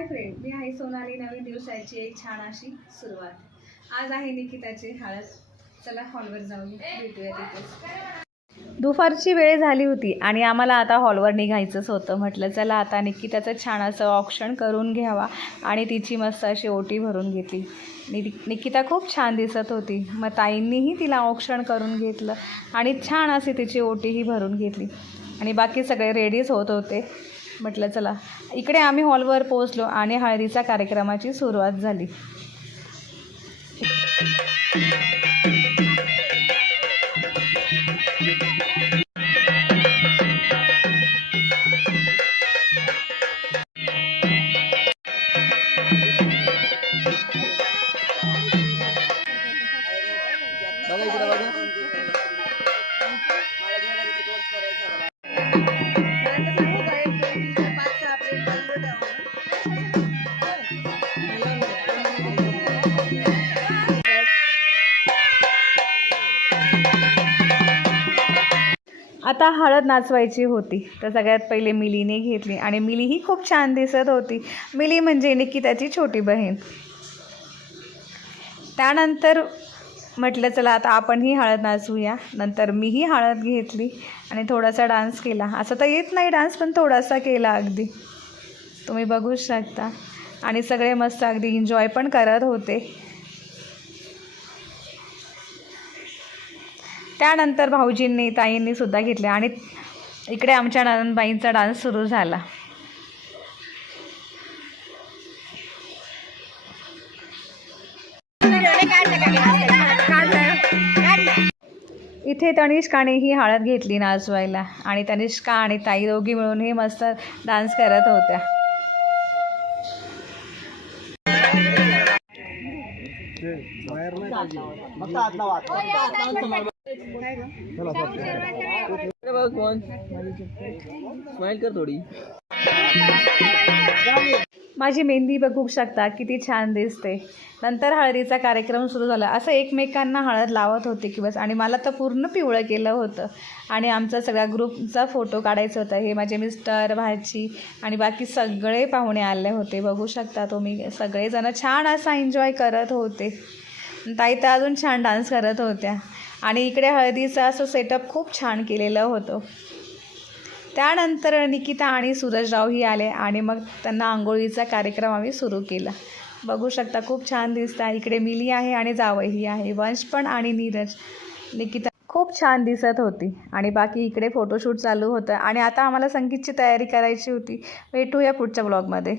Hi friend, मी आहे सोनाली. नवीन दिवसाची एक छान अशी सुरुवात. आज आहे निकिताची हळद. चला हॉलवर जाऊया, भेटूया तिथे. दुपारची वेळ झाली होती आणि आम्हाला आता हॉलवर निघायचंच होतं. म्हटलं चला आता निकिताचं छान असं ऑप्शन करून घ्यावा आणि तिची मस्त अशी ओटी भरून घेतली. निकिता खूप छान दिसत होती. मग ताईंनीही तिला ऑप्शन करून घेतलं आणि छान अशी तिची ओटीही भरून घेतली आणि बाकी सगळे रेडीच होत होते. म्हटलं चला इकडे आम्ही हॉलवर पोहोचलो आणि हळदीचा कार्यक्रमाची सुरुवात झाली. आता हळद नाचवायची होती तर सगळ्यात पहिले मिलीने घेतली आणि मिली ही खूप छान दिसत होती. मिली म्हणजे निकिताची छोटी बहीण. त्यानंतर म्हटलं चला आता आपणही हळद नाचवूया. नंतर मीही हळद घेतली आणि थोडासा डान्स केला. असं तर येत नाही डान्स, पण थोडासा केला अगदी, तुम्ही बघू शकता. आणि सगळे मस्त अगदी एन्जॉय पण करत होते. त्यानंतर भाऊजींनी ताईंनी सुद्धा घेतले आणि इकडे आमच्या नंदबाईंचा डान्स सुरू झाला. इथे तनिष्काने ही हळद घेतली नाचवायला आणि तनिष्का आणि ताई दोघी मिळून ही मस्त डान्स करत होत्या. माझी मेहंदी बघू शकता किती छान दिसते. नंतर हळदीचा कार्यक्रम सुरू झाला. असं एकमेकांना हळद लावत होते की बस. आणि मला तर पूर्ण पिवळं केलं होतं आणि आमचा सगळा ग्रुपचा फोटो काढायचा होता. हे माझे मिस्टर, भाची आणि बाकी सगळे पाहुणे आले होते. बघू शकता तुम्ही, सगळेजण छान असा एन्जॉय करत होते. ताई तर अजून छान डान्स करत होत्या आणि इकडे हळदीचं असं सेटअप खूप छान केलेलं होतं. त्यानंतर निकिता आणि सूरजरावही आले आणि मग त्यांना आंघोळीचा कार्यक्रम आम्ही सुरू केला. बघू शकता खूप छान दिसतं. इकडे मिली आहे आणि जावई आहे, वंश पण आणि नीरज. निकिता खूप छान दिसत होती आणि बाकी इकडे फोटोशूट चालू होतं आणि आता आम्हाला संगीतची तयारी करायची होती. भेटूया पुढच्या ब्लॉगमध्ये.